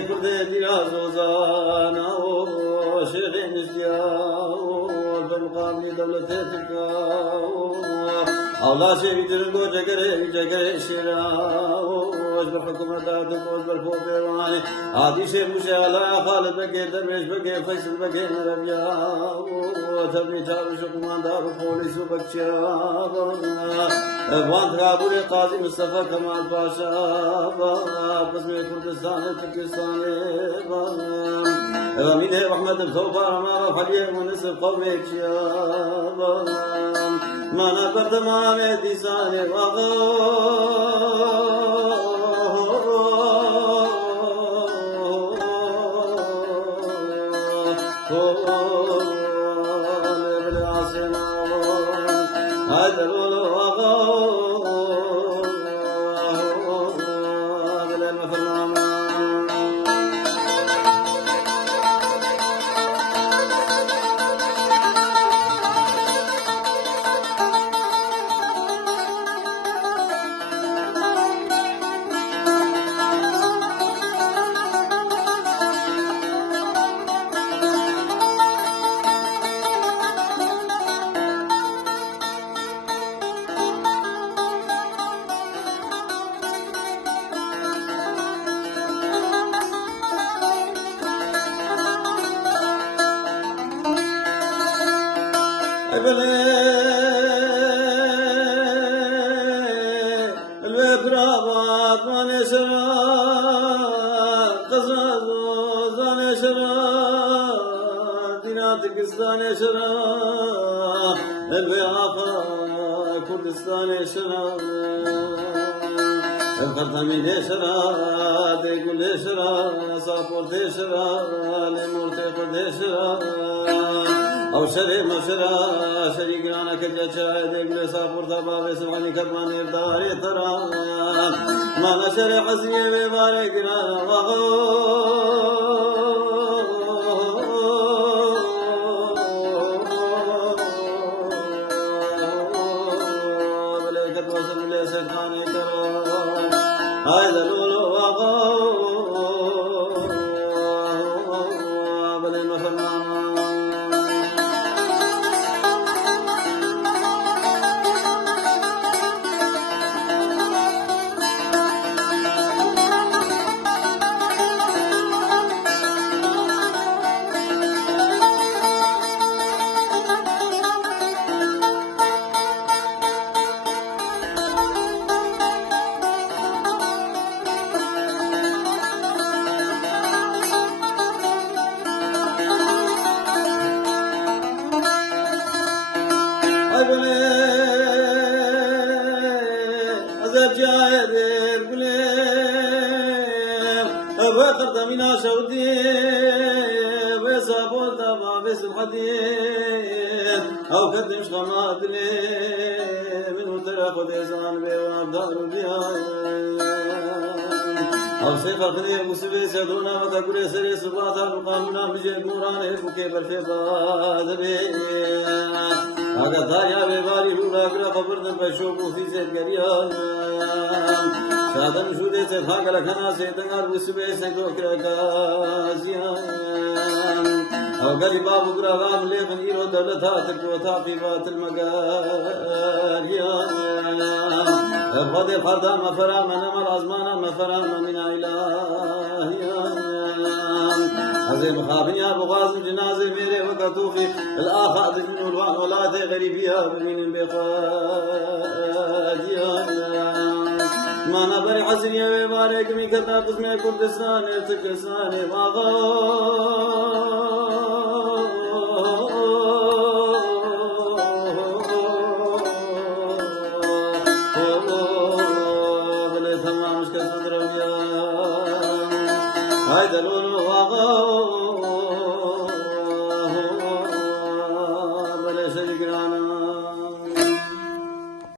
كردي ديراز وزانا وشيخي نشياو بالمقابل دولتي تلقاو الله شيخي ترقو جقري شراو بالحكومة دادوش بالفوق بيواني عادي شيخ مشالا خالد بقي درويش بقي فيصل بقي مربياو تبني تابش قمان دار بوليس وبكشاب وانت غابوري قاضي مصطفى كمال باشا قسمي كردستان تركستان ومينه احمد بثوبار ما فليه ونسب قومك شاب ما نبرد ما مديسان وغو كردستان شرا الخرطمي دشرا ديقول دشرا صافور دشرا لمورتي دشرا او شري مشرا شريك رانا كجا ديقول صافور تبا سبحاني كرماني داري ترى ما نشر حزيه ببارك رانا هذا لولو بل مفرمان من شودي وسابول تبع بس الحديد أو كدمش غماد لي من وترق وديزان بيواب دار الديان أو سيفا خليه مسبي سيدونا وتقولي سري سباتا مقامنا مجيب نوراني بكي برفي بادري هذا داريا بباري هولا قرى قبردن بشوبو في زيت قريان شادن شودي سفاق لكنا سيدنار مسبي سيدو كرقازيان أو قريبا بقرى غام ليغن إيرو دولتها تكو تاقيبات المقاريان أبغض الخردة مفرام نمر أزمان مفرام من إلهيان عزيم خافيا بغازم جنازي ميري وكتوفي الآخاذ من الوان ولاده غريبيا بمين بقاديان ما نبري حسني وبارك من كتاب اسمه كردستان تركستان واغا هاي